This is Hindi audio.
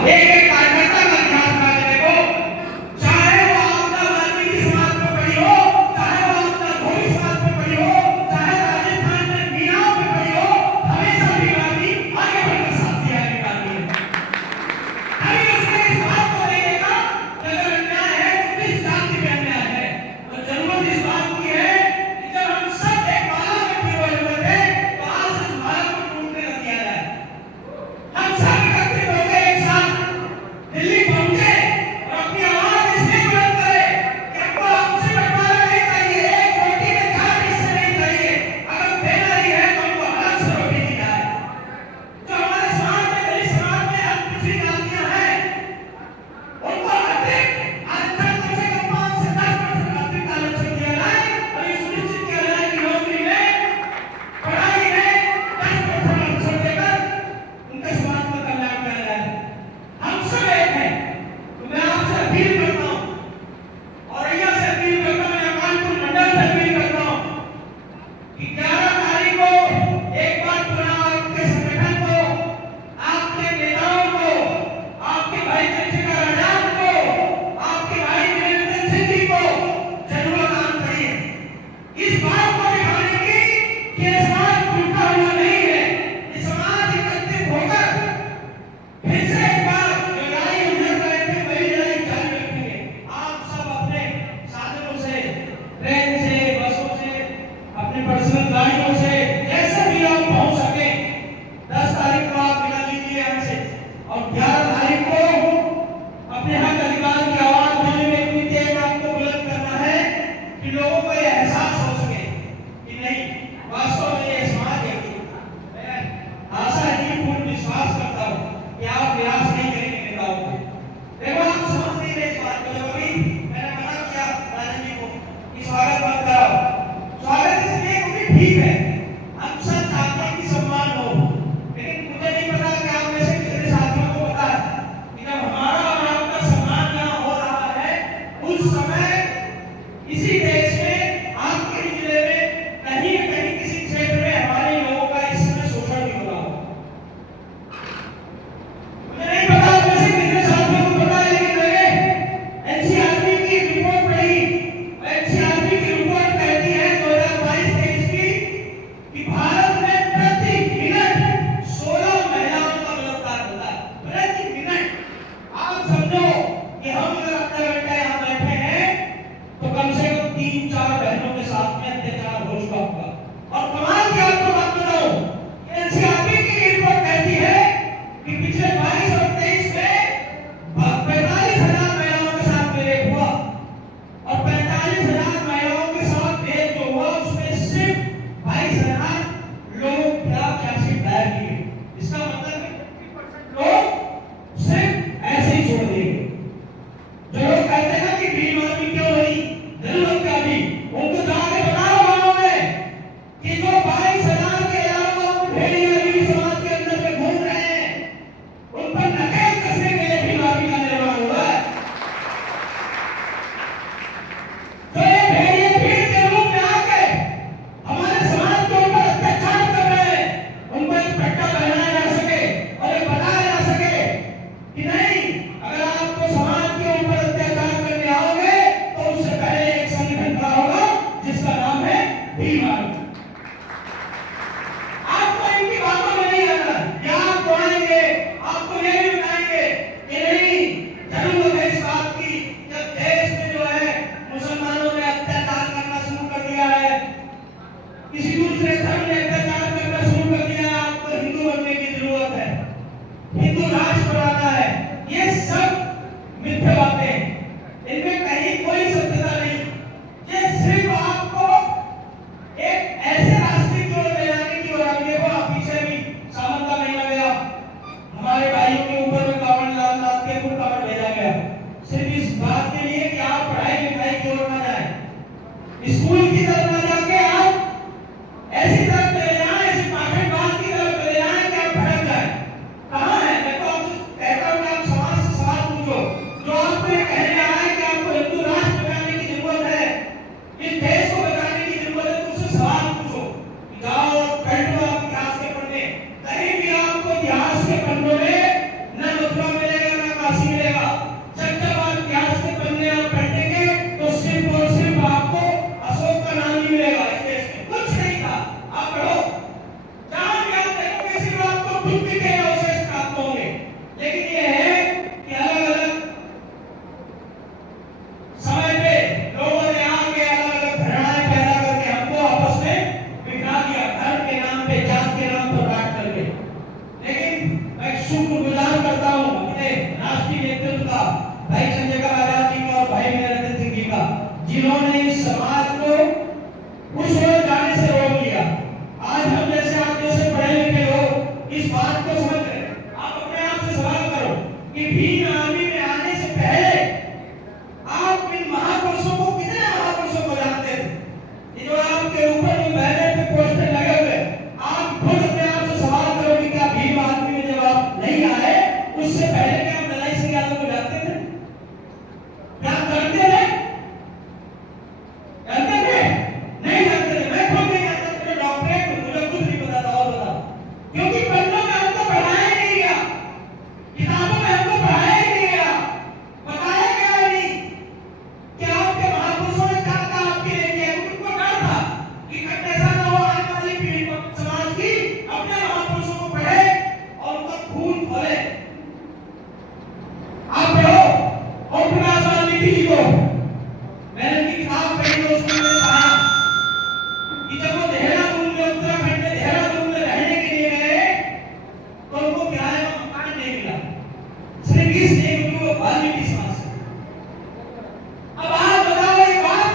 एक एक कार्यकर्ता का ध्यान रखने को, चाहे वो आपका वाल्मीकि समाज में पड़ी हो, चाहे वो आपका भोई समाज में पड़ी हो, चाहे राजस्थान में मीनाओं में पड़ी हो, हमेशा भीमाजी आगे बढ़कर साथ दिया निकालती है। अभी उसने इस बात को नहीं देखा कि अगर अन्याय है तो किस जाति में अन्याय है। तो जरूरत इस बात की है कि जब हम सब एक माला में पिरोए हुए थे तो आज इस माला को टूटने न दिया जाए। हम सब एकत्रित हो गए एक साथ काशी मिलेगा। जब जब आप इतिहास के पन्ने आप पलटेंगे तो सिर्फ और सिर्फ आपको अशोक का नाम ही मिलेगा। इस देश में कुछ नहीं था। आप पढ़ो, जहां भी आप देखोगे सिर्फ आपको बुद्ध के अवशेष प्राप्त होंगे। लेकिन ये है कि अलग अलग समय पे लोगों ने आके अलग अलग धारणाएं पैदा करके हमको आपस में बिखरा दिया, धर्म के नाम पे, जात के नाम पर बांट करके। लेकिन मैं शुक्रगुजार करता हूँ अपने राष्ट्रीय नेतृत्व का, भाई चंद्रशेखर आजाद जी का और भाई वीरेंद्र सिंह जी का, जिन्होंने इस समाज को उस ओर जाने से रोक लिया। आज हम जैसे आप जैसे पढ़े लिखे लोग इस बात को समझ रहे हैं। आप अपने आप से सवाल करो कि भीम